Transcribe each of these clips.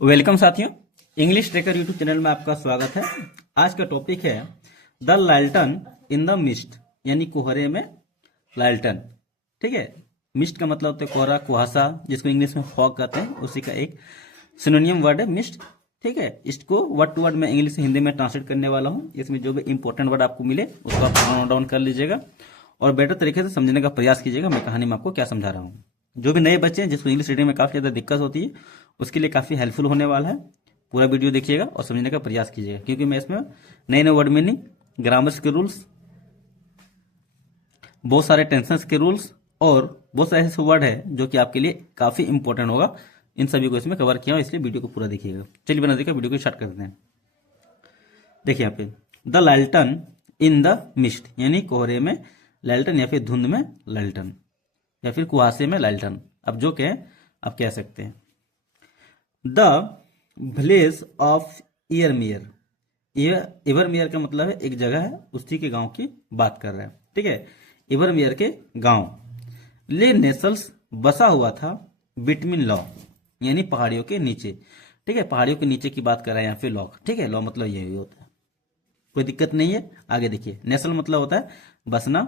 Welcome साथियों, English trekker YouTube channel में आपका स्वागत है। आज का टॉपिक है द लालटन इन द मिस्ट, यानी कोहरे में लालटन। ठीक है, मिस्ट का मतलब होता है कोहरा, कुहासा, जिसको इंग्लिश में फॉग कहते हैं, उसी का एक सिनोनियम वर्ड है मिस्ट। ठीक है, इसको वर्ड टू वर्ड में इंग्लिश से हिंदी में ट्रांसलेट करने वाला हूँ। इसमें जो भी इंपॉर्टेंट वर्ड आपको मिले उसको आप नोट डाउन कर लीजिएगा और बेटर तरीके से समझने का प्रयास कीजिएगा मैं कहानी में आपको क्या समझा रहा हूँ। जो भी नए बच्चे हैं जिसको इंग्लिश रीडिंग में काफ़ी ज़्यादा दिक्कत होती है, उसके लिए काफ़ी हेल्पफुल होने वाला है। पूरा वीडियो देखिएगा और समझने का प्रयास कीजिएगा, क्योंकि मैं इसमें नए नए वर्ड मीनिंग, ग्रामर्स के रूल्स, बहुत सारे टेंसेस के रूल्स और बहुत सारे ऐसे वर्ड है जो कि आपके लिए काफ़ी इंपॉर्टेंट होगा। इन सभी को इसमें कवर किया, इसलिए वीडियो को पूरा देखिएगा। चलिए बिना देखा वीडियो को स्टार्ट करते हैं। देखिए यहाँ पे द लालटन इन द मिस्ट, यानी कोहरे में लालटन या फिर धुंध में लालटन या फिर कुहासे में लालटन, अब जो कहें आप कह सकते हैं। द विलेज ऑफ इवरमेयर, इवरमेयर का मतलब है एक जगह है, उसी के गांव की बात कर रहा है। ठीक है, इवरमेयर के गांव। ले नेसल्स बसा हुआ था बिटवीन लॉ, यानी पहाड़ियों के नीचे। ठीक है, पहाड़ियों के नीचे की बात कर रहा है यहाँ पे लॉ। ठीक है, लॉ मतलब यही होता है, कोई दिक्कत नहीं है। आगे देखिए, नेसल मतलब होता है बसना,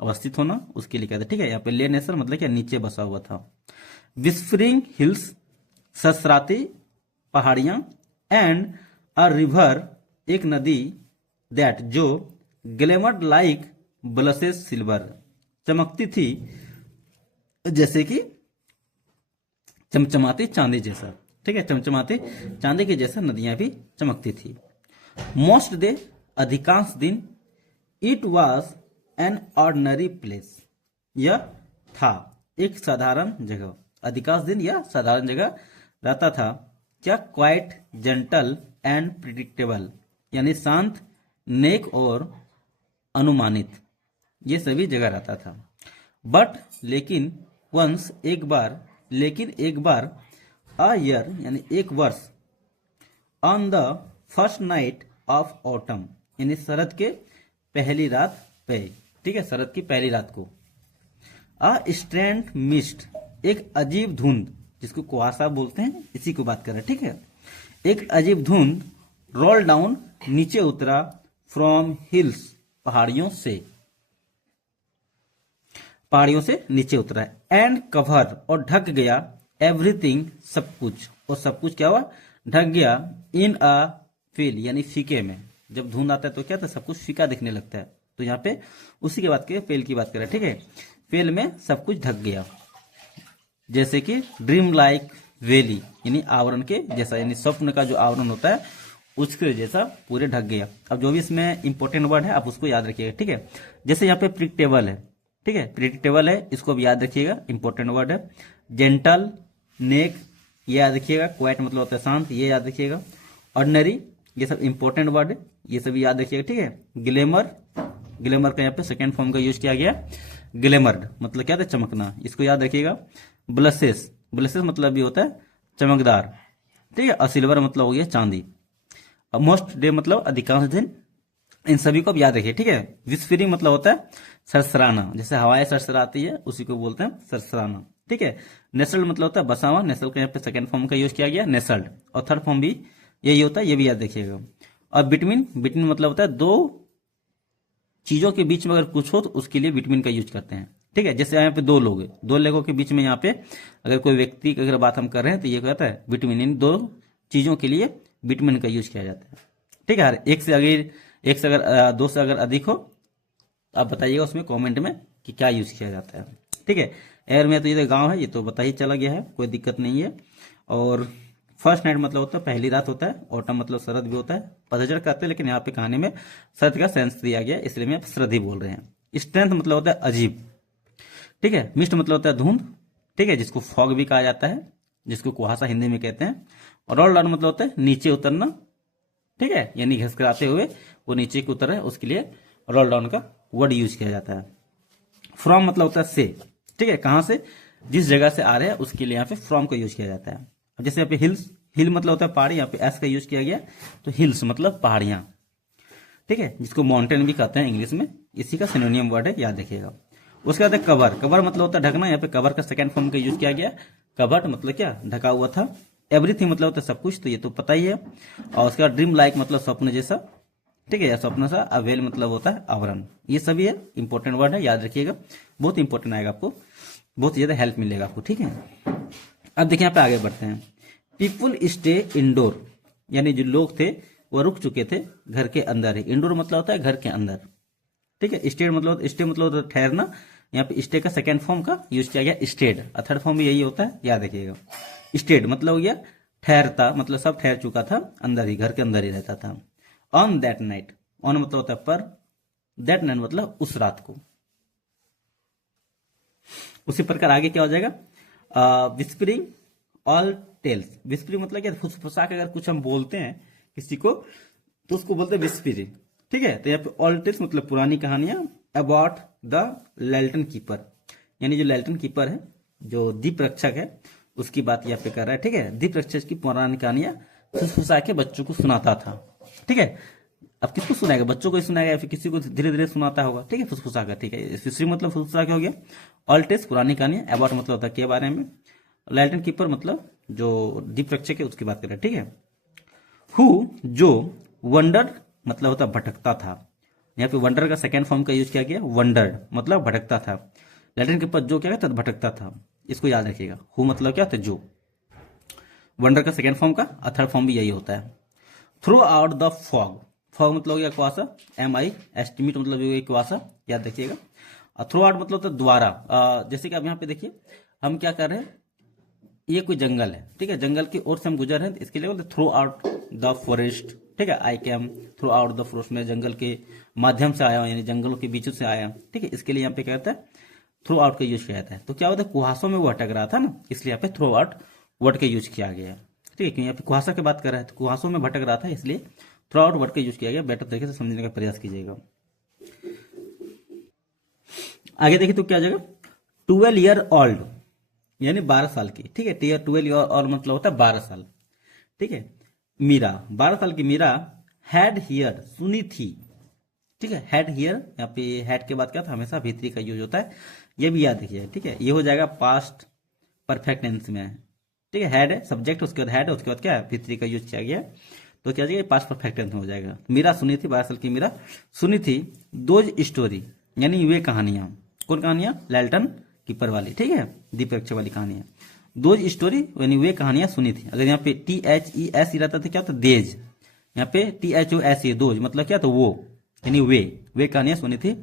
अवस्थित होना, उसके लिए कहते हैं। ठीक है, यहाँ पे ले नेसल मतलब क्या, नीचे बसा हुआ था। विस्परिंग हिल्स, ससराती पहाड़ियां, एंड अ रिवर, एक नदी, दैट जो ग्लेमर्ड लाइक ब्लसेस सिल्वर, चमकती थी जैसे कि चमचमाती चांदी जैसा। ठीक है, चमचमाती चांदी के जैसा नदियां भी चमकती थी। मोस्ट डे, अधिकांश दिन, it was an ordinary place, यह था एक साधारण जगह। अधिकांश दिन यह साधारण जगह रहता था। क्या क्वाइट जेंटल एंड प्रिडिक्टेबल, यानी शांत, नेक और अनुमानित, ये सभी जगह रहता था। बट लेकिन, वंस एक बार, लेकिन एक बार, अ ईयर यानी एक वर्ष, on the first night of autumn, यानी शरद के पहली रात पे। ठीक है, शरद की पहली रात को। अ स्ट्रेंट मिस्ट, एक अजीब धुंध, जिसको कुहासा बोलते हैं, इसी को बात कर रहे हैं। ठीक है, एक अजीब धुंध, रोल डाउन, नीचे उतरा, फ्रॉम हिल्स, पहाड़ियों से, पहाड़ियों से नीचे उतरा, एंड कवर, और ढक गया, एवरीथिंग, सब कुछ, और सब कुछ क्या हुआ, ढक गया, इन अ फील, यानी फीके में। जब धुंध आता है तो क्या था, सब कुछ फीका दिखने लगता है। तो यहाँ पे उसी की बात करें, फेल की बात करें। ठीक है, फेल में सब कुछ ढक गया, जैसे कि ड्रीम लाइक वेली, यानी आवरण के जैसा, यानी स्वप्न का जो आवरण होता है उसके जैसा पूरे ढक गया। अब जो भी इसमें इंपॉर्टेंट वर्ड है आप उसको याद रखिएगा। ठीक है, जैसे यहाँ पे प्रिडिक्टेबल है। ठीक है, प्रिडिक्टेबल है, इसको भी याद रखिएगा, इंपॉर्टेंट वर्ड है। जेंटल, नेक, ये याद रखिएगा। क्वाइट मतलब होता है शांत, ये याद रखिएगा। ऑर्डिनरी, ये सब इंपॉर्टेंट वर्ड है, ये सभी याद रखिएगा। ठीक है, ग्लैमर, ग्लैमर का यहाँ पे सेकेंड फॉर्म का यूज किया गया। ग्लैमर्ड मतलब क्या था, चमकना, इसको याद रखिएगा। ब्लसेस, ब्लसेस मतलब भी होता है चमकदार। ठीक है, और सिल्वर मतलब हो गया चांदी। मोस्ट डे मतलब अधिकांश दिन, इन सभी को अब याद रखिए। ठीक है, विस्फरिंग मतलब होता है सरसराना, जैसे हवाएं सरसराती है उसी को बोलते हैं सरसराना। ठीक है, नेसल्ड मतलब होता है बसा हुआ, नेसल का यहाँ पे सेकंड फॉर्म का यूज किया गया, नेसल्ड, और थर्ड फॉर्म भी यही होता है, ये भी याद रखिएगा। और बिटवीन, बिटवीन मतलब होता है दो चीजों के बीच में अगर कुछ हो तो उसके लिए बिटवीन का यूज करते हैं। ठीक है, जैसे यहाँ पे दो लोग हैं, दो लोगों के बीच में यहाँ पे अगर कोई व्यक्ति की अगर बात हम कर रहे हैं तो ये कहता है बिटवीन, इन दो चीजों के लिए बिटवीन का यूज किया जाता है। ठीक है, एक से अगर दो से अगर अधिक हो आप बताइएगा उसमें कमेंट में कि क्या यूज किया जाता है। ठीक है, एयर में तो ये गांव है, ये तो बता ही चला गया है, कोई दिक्कत नहीं है। और फर्स्ट नाइट मतलब होता है पहली रात होता है। ऑटम मतलब शरद भी होता है, पतझड़ कहते हैं, लेकिन यहाँ पे कहानी में शरद का सेंस दिया गया, इसलिए मैं शरद ही बोल रहे हैं। स्ट्रेंथ मतलब होता है अजीब। ठीक है, मिस्ट मतलब होता है धुंध। ठीक है, जिसको फॉग भी कहा जाता है, जिसको कुहासा हिंदी में कहते हैं। और रोल डाउन मतलब होता है नीचे उतरना। ठीक है, यानी घसकराते हुए वो नीचे को उतर रहा है, उसके लिए रोल डाउन का वर्ड यूज किया जाता है। फ्रॉम मतलब होता है से। ठीक है, कहां से, जिस जगह से आ रहे हैं उसके लिए यहाँ पे फ्रॉम का यूज किया जाता है। जैसे यहाँ पे हिल्स, हिल मतलब होता है पहाड़ी, यहाँ पे एस का यूज किया गया, तो हिल्स मतलब पहाड़ियां। ठीक है, जिसको माउंटेन भी कहते हैं इंग्लिश में, इसी का सिनोनियम वर्ड है, याद रखिएगा। उसके बाद कवर, कवर मतलब होता है ढकना, यहाँ पे कवर का सेकंड फॉर्म का यूज किया गया। कवर्ड मतलब क्या, ढका हुआ था। एवरीथिंग मतलब होता है सब कुछ, तो ये तो पता ही है। और उसके बाद ड्रीम लाइक मतलब स्वप्न जैसा, ठीक है, या स्वप्न सा। अवेल मतलब होता है आवरण। ये सभी है इंपॉर्टेंट वर्ड है, याद रखिएगा, बहुत इंपॉर्टेंट आएगा आपको, बहुत ज्यादा हेल्प मिलेगा आपको, ठीक है। अब देखिए यहाँ पे आगे बढ़ते हैं। पीपुल स्टे इंडोर, यानी जो लोग थे वो रुक चुके थे घर के अंदर ही। इंडोर मतलब होता है घर के अंदर, ठीक है। स्टे मतलब होता है ठहरना। यहाँ पे स्टे का सेकेंड फॉर्म का यूज किया गया स्टेड, और थर्ड फॉर्म भी यही होता है, याद रखिएगा। स्टेड मतलब हो गया ठहरता, मतलब सब ठहर चुका था, अंदर ही, घर के अंदर ही रहता था। ऑन दैट नाइट, ऑन मतलब होता है पर, दैट नाइट मतलब उस रात को। उसी प्रकार आगे क्या हो जाएगा, विस्परिंग ऑल टेल्स। विस्परिंग मतलब क्या, फुसफुसा के अगर कुछ हम बोलते हैं किसी को तो उसको बोलते हैं विस्परिंग, ठीक है। तो यहाँ पे ऑल टेल्स मतलब पुरानी कहानियां अबाउट द लैल्टन कीपर, यानी जो लैल्टन कीपर है, जो दीप रक्षक है, उसकी बात यहाँ पे कर रहा है, ठीक है। दीप रक्षक की पुरानी कहानियां फुसफुसा के बच्चों को सुनाता था, ठीक है। अब किसको सुनाएगा, बच्चों को ही सुनाएगा या फिर किसी को धीरे धीरे सुनाता होगा, ठीक है, फुसफुसा कर, ठीक है। हिस्ट्री मतलब फुसफुसा के हो गया। ऑल टेल्स पुरानी कहानियां, अबाउट मतलब होता है के बारे में, लैल्टन कीपर मतलब जो दीप रक्षक है उसकी बात कर रहे हैं, ठीक है। हु जो वंडर मतलब होता भटकता था। यहाँ पे वंडर का सेकेंड फॉर्म का यूज किया गया, वंडर्ड मतलब भटकता था। लैटिन के पद जो क्या था, भटकता था, इसको याद रखिएगा। हु मतलब क्या था, जो। वंडर का सेकेंड फॉर्म का, और थर्ड फॉर्म भी यही होता है। Throw out the fog, fog मतलब हो गया कुआसा, MI, एस्टिमेट मतलब हो गया कुआसा, याद रखिएगा। और थ्रो आउट मतलब होता है द्वारा। जैसे कि आप यहाँ पे देखिए, हम क्या कर रहे हैं, ये कोई जंगल है, ठीक है, जंगल की ओर से हम गुजर रहे हैं, इसके लिए बोलते थ्रो आउट द फॉरेस्ट, ठीक है। I came through out the forest, में जंगल के माध्यम से आया हूं, यानी जंगलों के बीच से आया, ठीक है। इसके लिए यहाँ पे क्या कहता है, थ्रू आउट का यूज किया जाता है। तो क्या होता है, कुहासों में वो अटक रहा था ना, इसलिए यहाँ पे थ्रो आउट वर्ड का यूज किया गया है, ठीक है। क्योंकि यहाँ पे कुहासा की बात कर रहा है, तो कुहासों में भटक रहा था, इसलिए थ्रू आउट वर्ड का यूज किया गया। बेटर तरीके से समझने का प्रयास कीजिएगा। आगे देखिए तो क्या आ जाएगा, 12 ईयर ओल्ड, यानी 12 साल की, ठीक है। 12 ईयर ओल्ड मतलब होता है 12 साल, ठीक है। मीरा, 12 साल की मीरा हैड हियर सुनी थी, ठीक है। हैड हियर, यहाँ पे हैड के बाद क्या था, हमेशा भीतरी का यूज होता है, ये भी याद रखिए, ठीक है। ये हो जाएगा पास्ट परफेक्ट टेंस में, ठीक है। हैड है सब्जेक्ट, उसके बाद हैड है, उसके बाद क्या है, भीतरी का यूज किया गया, तो क्या जाएगा, पास्ट परफेक्ट टेंस में हो जाएगा। मीरा सुनी थी, 12 साल की मीरा सुनी थी दोज स्टोरी, यानी वे कहानियां। कौन कहानियां, लैल्टन कीपर वाली, ठीक है, दीप रक्षक वाली कहानियां। दोज स्टोरी यानी वे कहानियां सुनी थी। अगर यहाँ पे THES रहता था क्या, तो देज। यहाँ पे THOS दोज मतलब क्या, तो वो, यानी वे कहानियां सुनी थी।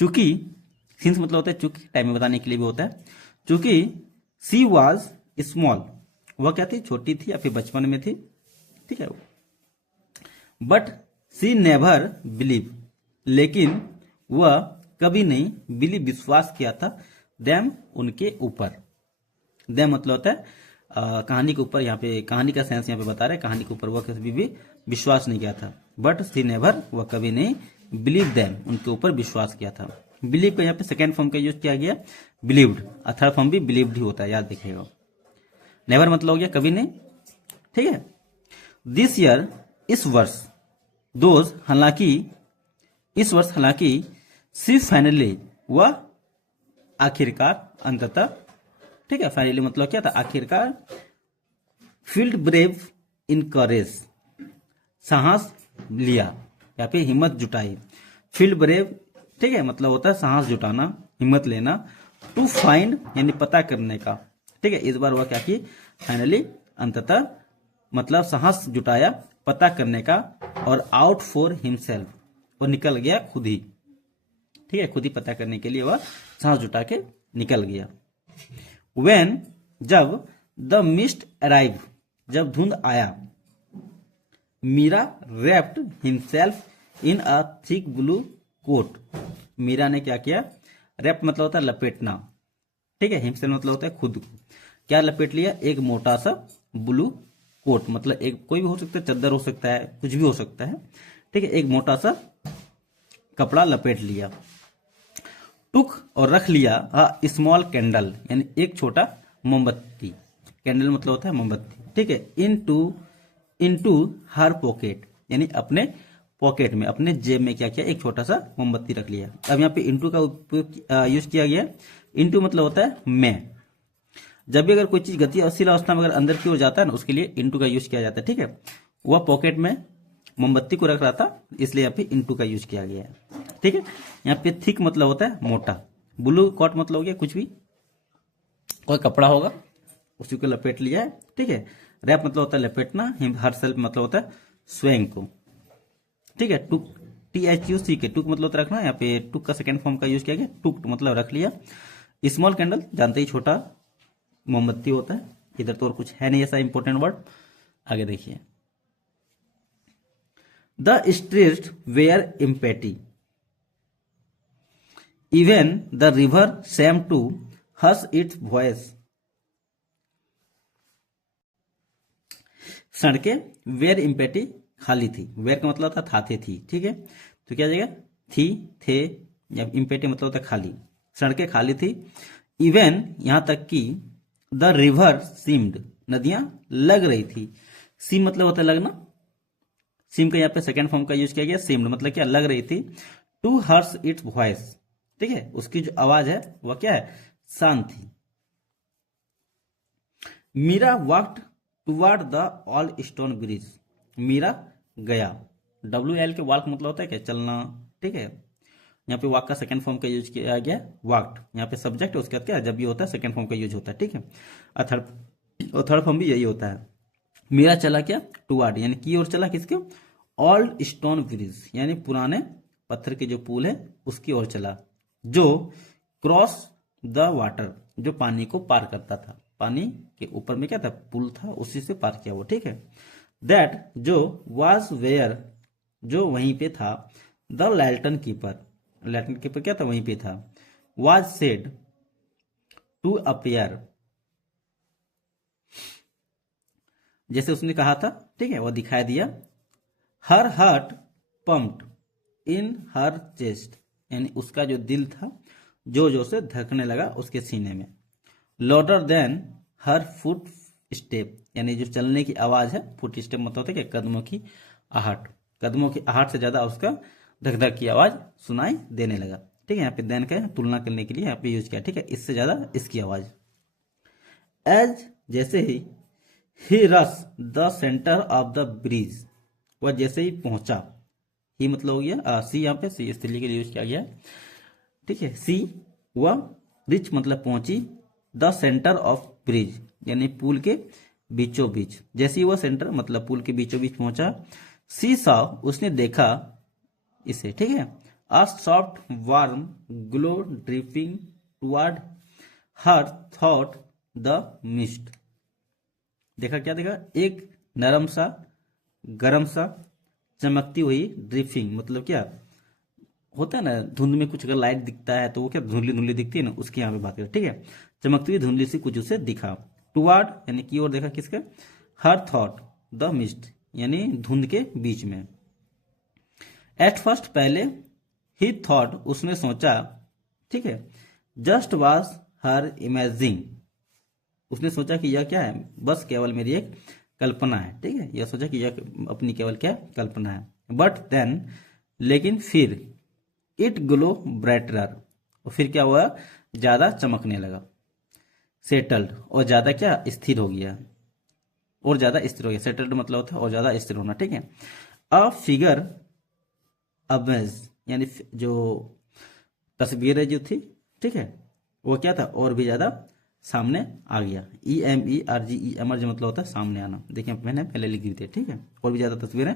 चूंकि सिंस मतलब होता है चूंकि, टाइम में बताने के लिए भी होता है। चूंकि सी वॉज स्मॉल, वह क्या थी, छोटी थी या फिर बचपन में थी, ठीक है। बट सी नेवर बिलीव, लेकिन वह कभी नहीं बिलीव विश्वास किया था, देम उनके ऊपर। देम मतलब होता है कहानी के ऊपर, यहाँ पे कहानी का सेंस यहाँ पे बता रहे हैं, कहानी के ऊपर वह कभी भी विश्वास नहीं किया था। बट सी नेवर, वह कभी नहीं, बिलीव देम उनके ऊपर विश्वास किया था। बिलीव का यहाँ पे सेकेंड फॉर्म का यूज किया गया, बिलीव्ड, और थर्ड फॉर्म भी बिलीव्ड ही होता है, याद देखिएगा। नेवर मतलब हो गया कभी नहीं, ठीक है। दिस ईयर, इस वर्ष, दोज हालांकि, इस वर्ष हालांकि, सी फाइनली, वह आखिरकार, अंततः, ठीक है। फाइनली मतलब क्या था, आखिरकार। फील्ड ब्रेव इन करेज, साहस लिया या फिर हिम्मत जुटाई। फील्ड ब्रेव, ठीक है, मतलब होता है साहस जुटाना, हिम्मत लेना। टू फाइंड यानी पता करने का, ठीक है। इस बार वह क्या की, फाइनली, अंततः, मतलब साहस जुटाया पता करने का, और आउट फॉर हिमसेल्फ, वो निकल गया खुद ही, ठीक है। खुद ही पता करने के लिए वह साहस जुटा के निकल गया। When, जब, द मिस्ट अराइव, जब धुंध आया, Meera wrapped himself in a thick blue coat, Meera ने क्या किया, रैप मतलब होता है लपेटना, ठीक है। हिमसेल्फ मतलब होता है खुद को, क्या लपेट लिया, एक मोटा सा ब्लू कोट, मतलब एक कोई भी हो सकता है, चादर हो सकता है, कुछ भी हो सकता है, ठीक है। एक मोटा सा कपड़ा लपेट लिया। टुक और रख लिया स्मॉल कैंडल, यानी एक छोटा मोमबत्ती, कैंडल मतलब होता है मोमबत्ती, ठीक है। इनटू हर पॉकेट, यानी अपने पॉकेट में, अपने जेब में क्या किया, एक छोटा सा मोमबत्ती रख लिया। अब यहाँ पे इनटू का उपयोग यूज किया गया। इनटू मतलब होता है में, जब भी अगर कोई चीज गतिशील अवस्था में अगर अंदर की ओर जाता है ना, उसके लिए इनटू का यूज किया जाता है। ठीक है, वह पॉकेट में मोमबत्ती को रख रहा था, इसलिए यहाँ पे इनटू का यूज किया गया है। ठीक है, यहाँ पे थिक मतलब होता है मोटा, ब्लू कॉट मतलब हो गया कुछ भी कोई कपड़ा होगा उसी को लपेट लिया है। ठीक है, रैप मतलब होता है लपेटना, हर सेल्फ मतलब होता है स्वयं को। ठीक है, टुक THUC के टुक मतलब होता है रखना, यहाँ पे टुक का सेकंड फॉर्म का यूज किया गया, टुक मतलब रख लिया। स्मॉल कैंडल जानते ही छोटा मोमबत्ती होता है। इधर तो और कुछ है नहीं ऐसा इंपॉर्टेंट वर्ड। आगे देखिए, the street were empty even the river seem to hush its voice. सड़कें वेयर इम्पेटी खाली थी, वेयर का मतलब था थे थी। ठीक है, तो क्या जगह थी थे, या इम्पेटी मतलब होता है खाली, सड़कें खाली थी। इवन यहां तक कि द रिवर सीम्ड, नदियां लग रही थी। सीम मतलब होता है लगना, सीम का यहाँ पे सेकेंड फॉर्म का यूज किया गया, सीम्ड मतलब क्या लग रही थी। टू हर्स इट्स वॉइस, ठीक है, उसकी जो आवाज है वह क्या है शांत थी। Meera walked toward the old stone bridge, Meera गया, WL के वॉक मतलब होता है क्या चलना। ठीक है, यहाँ पे वॉक का सेकंड फॉर्म का यूज किया गया वॉक्ड, यहाँ पे सब्जेक्ट है, उसके बाद क्या जब भी होता है सेकंड फॉर्म का यूज होता है। ठीक है, और थर्ड फॉर्म भी यही होता है। मीरा चला क्या टुवर्ड यानी की ओर चला, किसके ओल्ड स्टोन ब्रिज यानी पुराने पत्थर के जो पुल है उसकी ओर चला, जो क्रॉस द वाटर जो पानी को पार करता था, पानी के ऊपर में क्या था पुल था, उसी से पार किया वो। ठीक है, दैट जो वाज वेयर जो वहीं पे था, द लैल्टन कीपर, लैल्टन कीपर क्या था वहीं पे था, वाज सेड टू अपियर जैसे उसने कहा था। ठीक है, वह दिखाई दिया। हर हार्ट पम्प्ड इन हर चेस्ट यानी उसका जो दिल था जो जो से धड़कने लगा उसके सीने में। Louder than her footstep यानी जो चलने की आवाज है, फुट स्टेप मतलब होता है कि कदमों की आहट, कदमों की आहट से ज्यादा उसका धक धक की आवाज सुनाई देने लगा। ठीक है, यहाँ पे देन का तुलना करने के लिए यहाँ पे यूज किया। ठीक है, इससे ज्यादा इसकी आवाज। एज जैसे ही रस the centre of the bridge, वह जैसे ही पहुंचा, ही मतलब हो गया सी, यहाँ पे सी स्त्रीलिंग के लिए यूज किया गया। ठीक है, सी वह रिच मतलब पहुंची, द सेंटर ऑफ ब्रिज यानी पुल के बीचों बीच, जैसे ही वह सेंटर मतलब पुल के बीचों बीच पहुंचा। सी सॉ उसने देखा इसे। ठीक है, a soft warm glow dripping toward her thought the mist, देखा क्या देखा एक नरम सा गरम सा चमकती हुई ड्रिपिंग मतलब क्या होता है ना, धुंध में कुछ अगर लाइट दिखता है तो वो क्या धुंधली धुंधली दिखती है ना, उसकी यहाँ पे बात करें। ठीक है, चमकती हुई धुंधली सी कुछ उसे दिखा। टुवर्ड यानी की ओर देखा, किसके हर थॉट द मिस्ट यानी धुंध के बीच में। एट फर्स्ट पहले, ही थॉट उसने सोचा। ठीक है, जस्ट वाज हर इमेजिंग उसने सोचा कि यह क्या है बस केवल मेरी एक कल्पना है। ठीक है, यह सोचा कि यह अपनी केवल क्या कल्पना है। बट देन लेकिन फिर इट ग्लो ब्राइटर और फिर क्या हुआ ज्यादा चमकने लगा। सेटल्ड और ज्यादा क्या स्थिर हो गया, और ज्यादा स्थिर हो गया। सेटल्ड मतलब होता है और ज्यादा स्थिर होना। ठीक है, अ फिगर अमेज यानी जो तस्वीरें जो थी, ठीक है, वो क्या था और भी ज्यादा सामने आ गया। EMERGE मतलब होता है सामने आना। देखिए मैंने पहले लिख दी थी। ठीक है, और भी ज्यादा तस्वीरें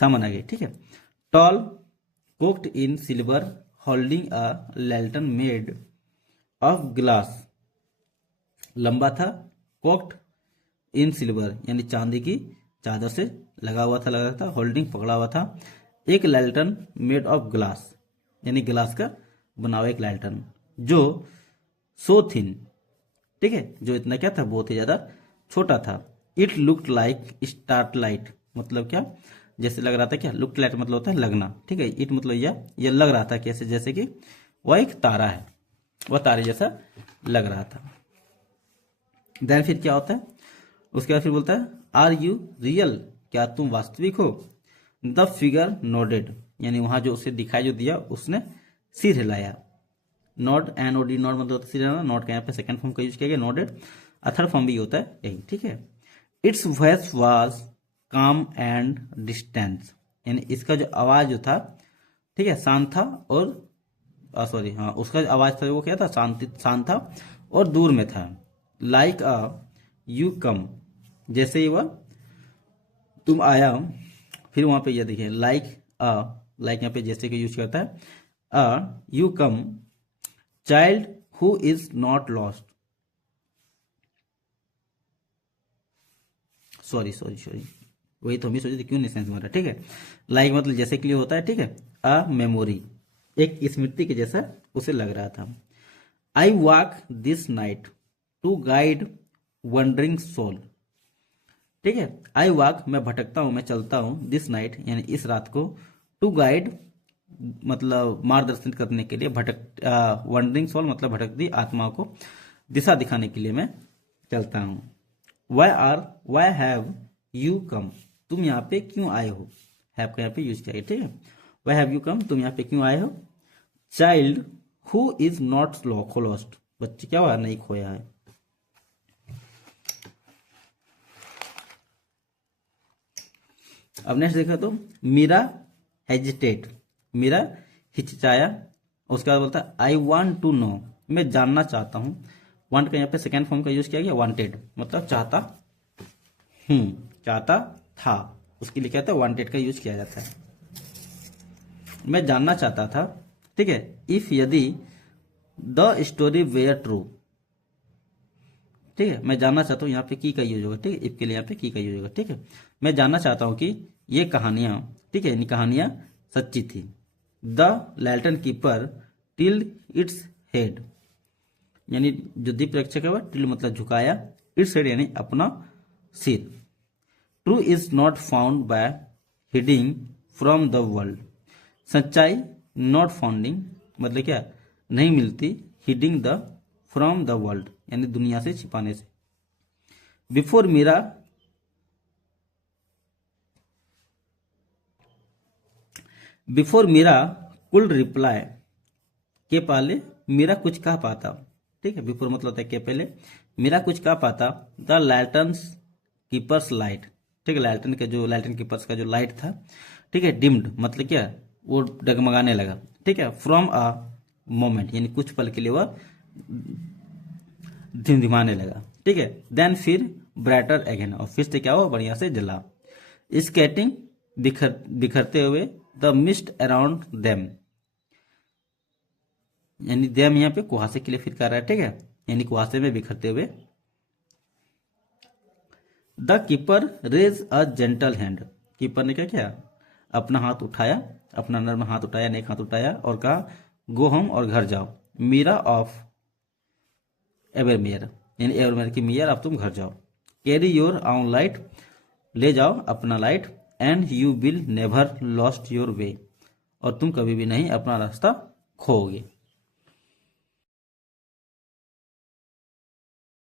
सामने आ गई। ठीक है, tall cloaked in silver holding a lantern made of glass, लंबा था, कोक्ड इन सिल्वर यानी चांदी की चादर से लगा हुआ था, लगा था, होल्डिंग पकड़ा हुआ था, एक लैल्टन मेड ऑफ ग्लास यानी ग्लास का बना हुआ एक लैल्टन, जो सो थिन, ठीक है, जो इतना क्या था बहुत ही ज्यादा छोटा था। It looked like start light मतलब क्या जैसे लग रहा था, क्या लुक्ड लाइट मतलब होता है लगना। ठीक है, इट मतलब यह लग रहा था कैसे जैसे कि वह एक तारा है, वह तारे जैसा लग रहा था। देन फिर क्या होता है उसके बाद फिर बोलता है आर यू रियल, क्या तुम वास्तविक हो। द फिगर नोडेड यानी वहां जो उसे दिखाई जो दिया उसने सिर हिलाया। नॉड NOD नॉड मतलब सिर हिलाना, नॉड का यहाँ पे सेकंड फॉर्म का यूज किया गया नोडेड। थर्ड फॉर्म भी होता है यही, ठीक है। इट्स वॉइस वाज काम एंड डिस्टेंस, यानी इसका जो आवाज जो था, ठीक है, शांत था और सॉरी हाँ, उसका जो आवाज था वो क्या था, शांत था और दूर में था। लाइक अ यू कम, जैसे ही वह तुम आया, फिर वहां पे यह देखिए लाइक अ, लाइक यहाँ पे जैसे कि यूज करता है, uh you come child who is not lost, sorry sorry sorry, वही तो हम भी सोचे थे क्यों नहीं सेंस मारा, ठीक है। लाइक मतलब जैसे के लिए होता है, ठीक है। अ मेमोरी, एक स्मृति के जैसा उसे लग रहा था। I walk this night to guide wandering soul, ठीक है। आई वॉक मैं भटकता हूं, मैं चलता हूं, दिस नाइट यानी इस रात को, टू गाइड मतलब मार्गदर्शन करने के लिए, वंडरिंग सोल मतलब भटकती आत्माओं को दिशा दिखाने के लिए मैं चलता हूं। वाई हैव यू कम, तुम यहाँ पे क्यों आए हो, हैव का यहाँ पे यूज किया, ठीक है। वाई हैव यू कम, तुम यहाँ पे क्यों आए हो। Child who is not lost, बच्चे क्या हुआ, नहीं खोया है। अब नेक्स्ट देखा तो मीरा हेजिटेट, मीरा हिचचाया, उसके बाद बोलता है आई वांट टू नो, मैं जानना चाहता हूं। वांट का यहाँ पे सेकेंड फॉर्म का यूज किया गया, वांटेड मतलब चाहता चाहता था, उसके लिए कहते हैं वांटेड का यूज किया जाता है। मैं जानना चाहता था, ठीक है। इफ यदि द स्टोरी वेयर ट्रू, ठीक है, मैं जानना चाहता हूँ, यहाँ पे की का यूज होगा, ठीक है। इफ के लिए यहाँ पे की का यूज होगा, ठीक है। मैं जानना चाहता हूँ कि ये कहानियां, ठीक है, इन कहानियां सच्ची थी। The lantern keeper till its head, यानी जो दीप रक्षक है वह टिल मतलब झुकाया, इट्स हेड यानी अपना सिर। True is not found by heading from the world, सच्चाई नॉट फाउंडिंग मतलब क्या, नहीं मिलती, heading the from the world यानी दुनिया से छिपाने से। बिफोर मीरा कुल रिप्लाई, के पहले मीरा कुछ कह पाता, ठीक है। बिफोर मतलब होता है के पहले, मीरा कुछ कह पाता। द लैल्टन कीपर्स लाइट, ठीक है, लैल्टन कीपर्स का जो लाइट था, ठीक है, डिम्ड मतलब क्या, वो डगमगाने लगा, ठीक है। फ्रॉम अ मोमेंट यानी कुछ पल के लिए वह धिमधिमाने लगा, ठीक है। देन फिर ब्राइटर अगेन, और फिर से क्या हुआ, बढ़िया से जला। स्केटिंग बिखरते हुए, द मिस्ट अराउंड देम, यानी देम यहाँ पे कुहासे के लिए फिर कर रहा है, ठीक है, यानी कुहासे में बिखरते हुए। The keeper raise a gentle hand, keeper ने क्या किया, अपना हाथ उठाया, अपना नर्म हाथ उठाया, नेक हाथ उठाया और कहा गो होम और घर जाओ। मीरा ऑफ एवरमेयर, यानी एवरमेयर की मियर, अब तुम घर जाओ। कैरी योर ऑन लाइट, ले जाओ अपना light. And you will never lost your way, और तुम कभी भी नहीं अपना रास्ता खोओगे।